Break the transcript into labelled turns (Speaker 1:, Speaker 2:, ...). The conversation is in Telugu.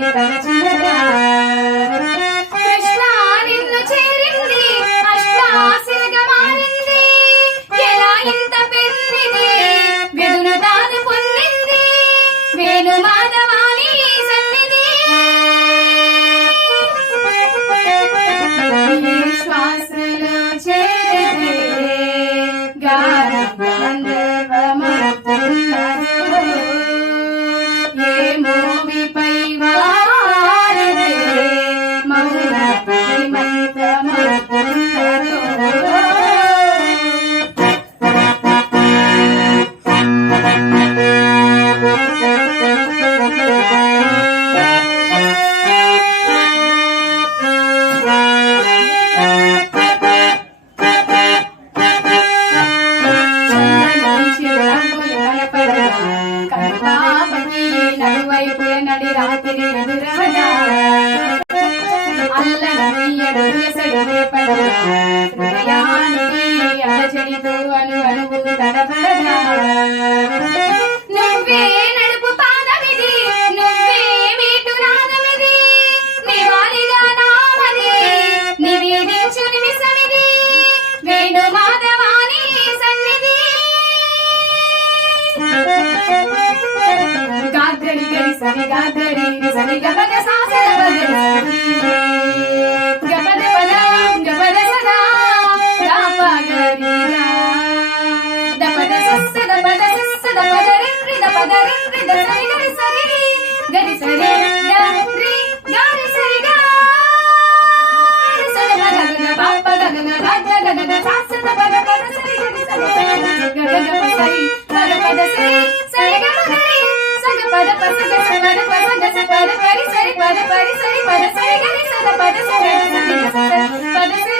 Speaker 1: Thank. నలువైపుల నడి రాత్రి ఎదురవగా. అల్లనయ్యడు ఎసడు రేపడగా, హృదయానికి అలజడితో అను అణువు తడబడగా. నువ్వే నడుపు పాదమిది, నువ్వే మీటు నాదమిది, నివాళిగా నామది, నివేదించు నిమిషమిది, వేణు మాధవాని సన్నిధి గాగరి గరి సరి గాగరి ని సరి గబద సాసర బగరి గబద పద గబద సదా గాప గరి గా దపద సస్స దపద సస్స దపద రి దపద రి ద సరి గరి సరి గరి సరి ద రి గరి సరి గా సరి గ గ గ పాప గ గ గ గ గ గ గ సాస దపద పద సరి గరి సరి గ గ గ సరి స పద పరి సరి పద పరి సరి పద సరి గరి సద పద సరి గ సరి గ స